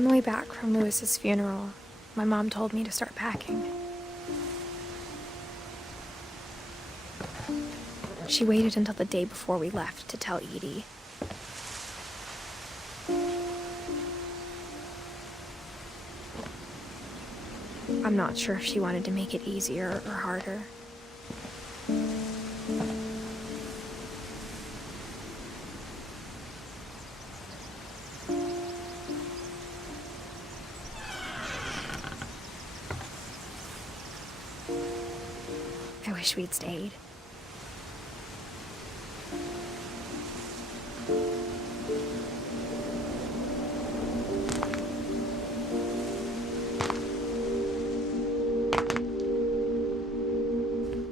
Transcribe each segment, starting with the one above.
On the way back from Lewis's funeral, my mom told me to start packing. She waited until the day before we left to tell Edie. I'm not sure if she wanted to make it easier or harder. I wish we'd stayed.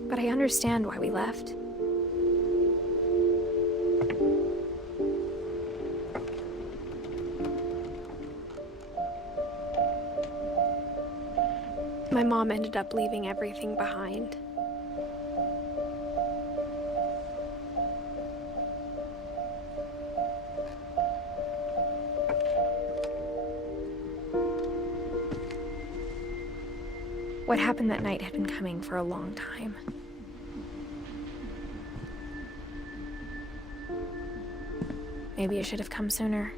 But I understand why we left. My mom ended up leaving everything behind. What happened that night had been coming for a long time. Maybe it should have come sooner.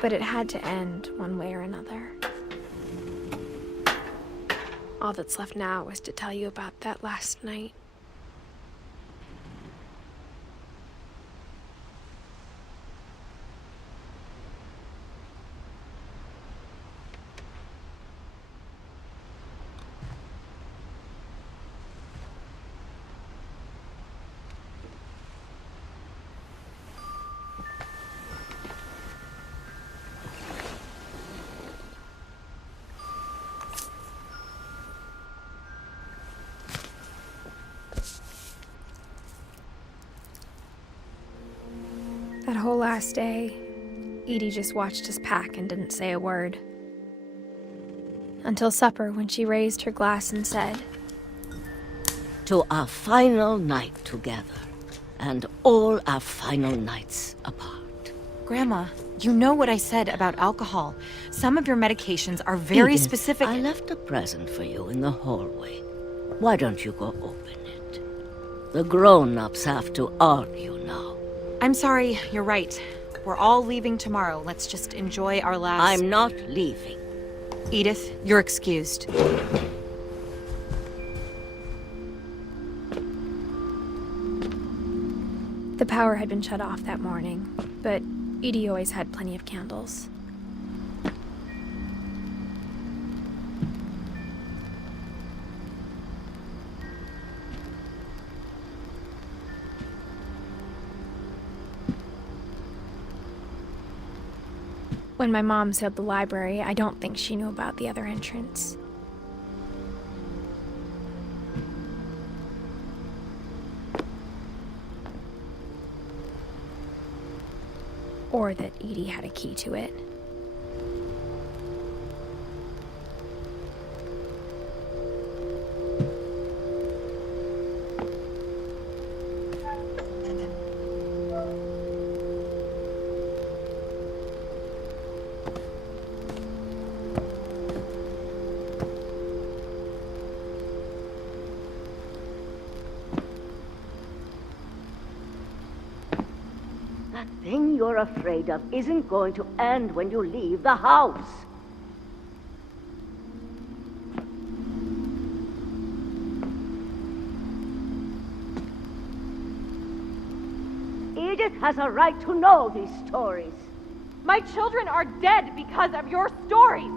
But it had to end one way or another. All that's left now is to tell you about that last night. That whole last day, Edie just watched us pack and didn't say a word. Until supper, when she raised her glass and said, "To our final night together, and all our final nights apart." Grandma, you know what I said about alcohol. Some of your medications are very Edith, specific. I left a present for you in the hallway. Why don't you go open it? The grown-ups have to argue now. I'm sorry, you're right. We're all leaving tomorrow. Let's just enjoy our last... I'm not leaving. Edith, you're excused. The power had been shut off that morning, but Edie always had plenty of candles. When my mom sealed the library, I don't think she knew about the other entrance. Or that Edie had a key to it. That thing you're afraid of isn't going to end when you leave the house. Edith has a right to know these stories. My children are dead because of your stories!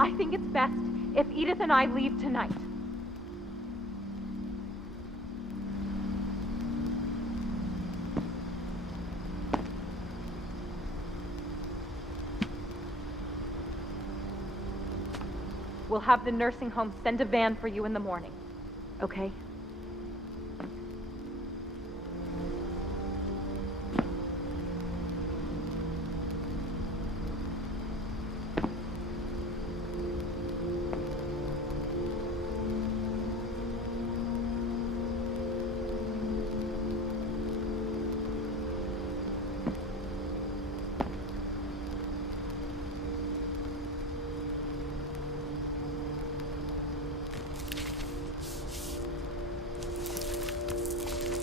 I think it's best if Edith and I leave tonight. We'll have the nursing home send a van for you in the morning, okay?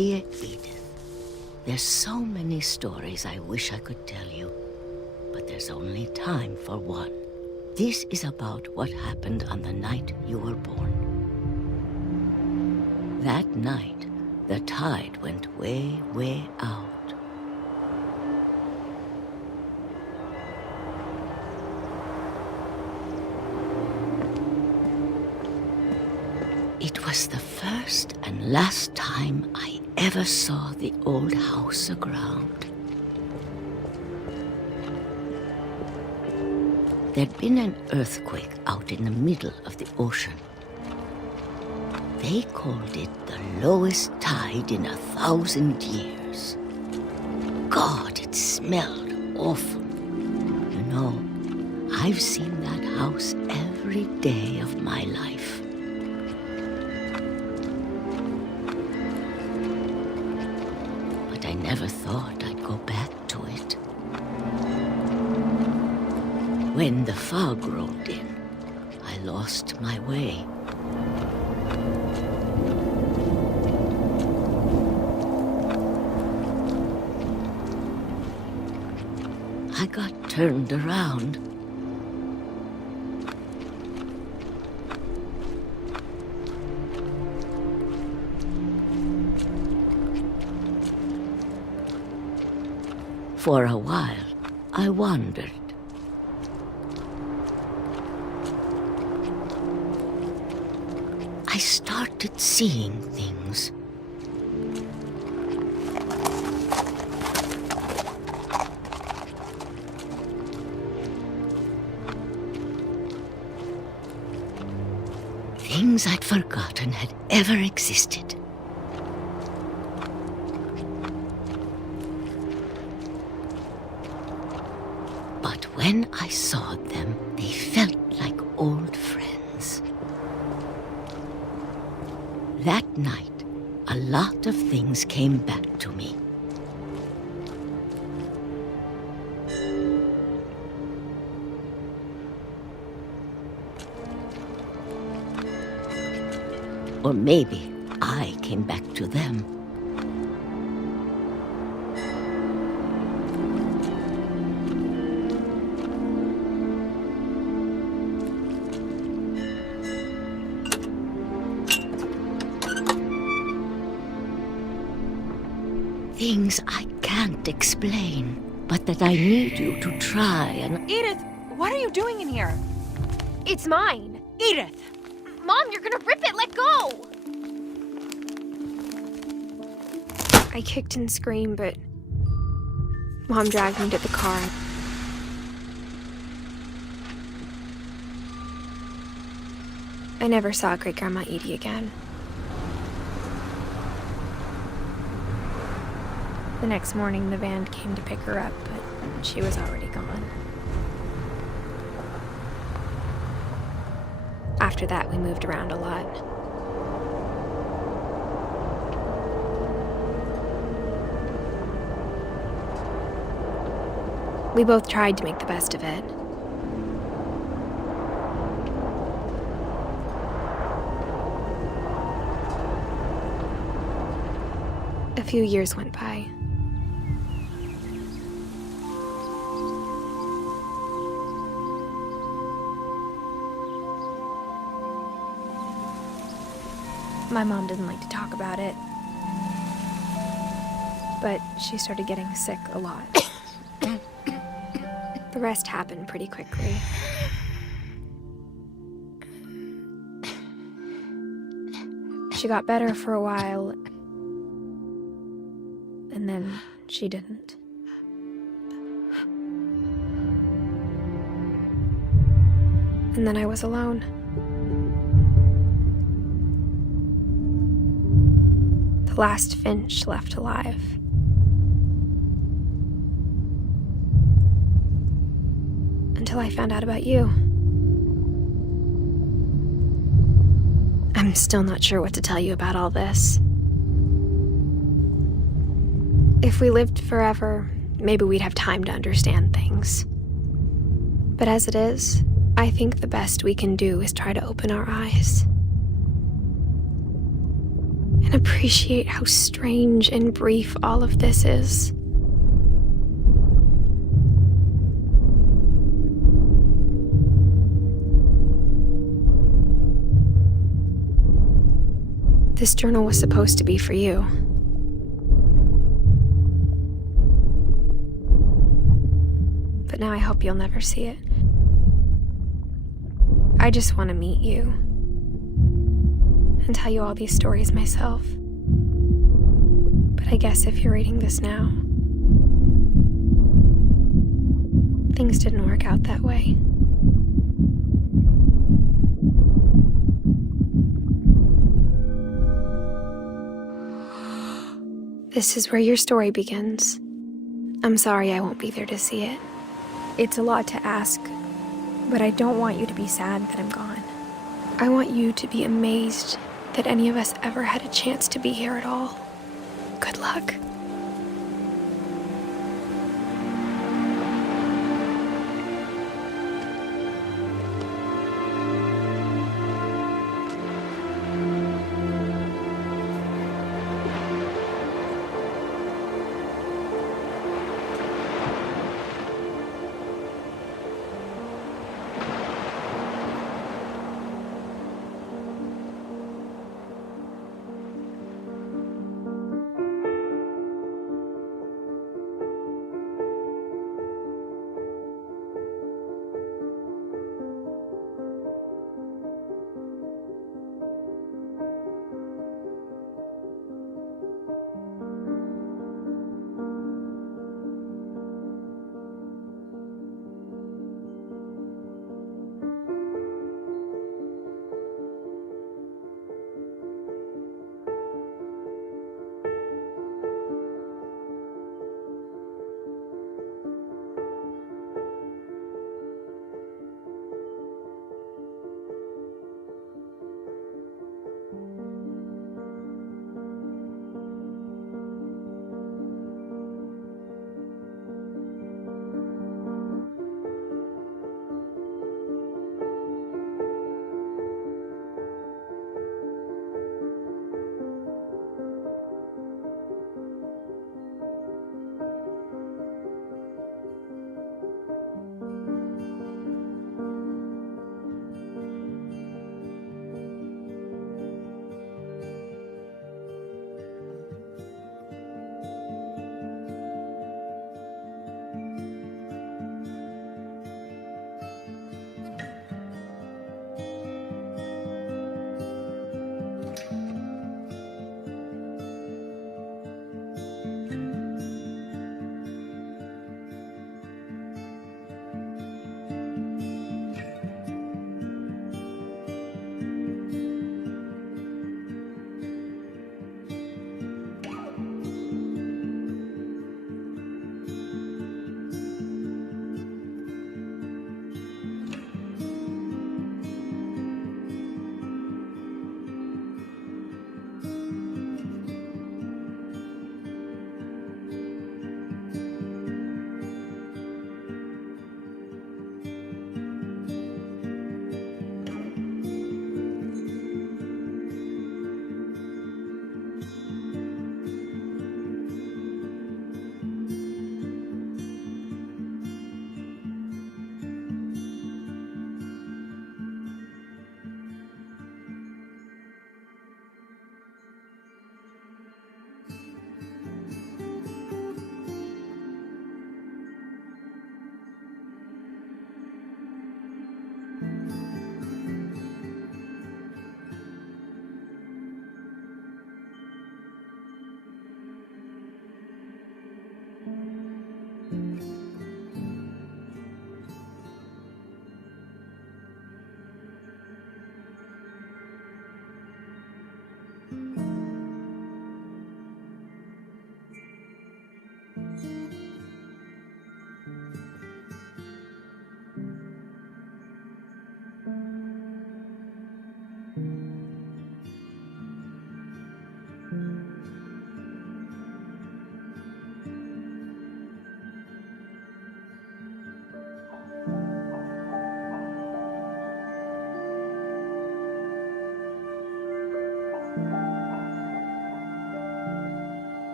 Dear Edith, there's so many stories I wish I could tell you, but there's only time for one. This is about what happened on the night you were born. That night, the tide went way, way out. It was the first and last time I ever saw the old house aground. There'd been an earthquake out in the middle of the ocean. They called it the lowest tide in 1,000 years. God, it smelled awful. You know, I've seen that house every day of my life. But I never thought I'd go back to it. When the fog rolled in, I lost my way. I got turned around. For a while, I wandered. I started seeing things. Things I'd forgotten had ever existed. But when I saw them, they felt like old friends. That night, a lot of things came back to me. Or maybe I came back to them. Things I can't explain, but that I need you to try and... Edith, what are you doing in here? It's mine! Edith! Mom, you're gonna rip it! Let go! I kicked and screamed, but Mom dragged me to the car. I never saw Great-Grandma Edie again. The next morning, the van came to pick her up, but she was already gone. After that, we moved around a lot. We both tried to make the best of it. A few years went by. My mom didn't like to talk about it, but she started getting sick a lot. The rest happened pretty quickly. She got better for a while, and then she didn't. And then I was alone. The last Finch left alive. Until I found out about you. I'm still not sure what to tell you about all this. If we lived forever, maybe we'd have time to understand things. But as it is, I think the best we can do is try to open our eyes. and appreciate how strange and brief all of this is. This journal was supposed to be for you. But now I hope you'll never see it. I just want to meet you and tell you all these stories myself. But I guess if you're reading this now, things didn't work out that way. This is where your story begins. I'm sorry I won't be there to see it. It's a lot to ask, but I don't want you to be sad that I'm gone. I want you to be amazed that any of us ever had a chance to be here at all. Good luck.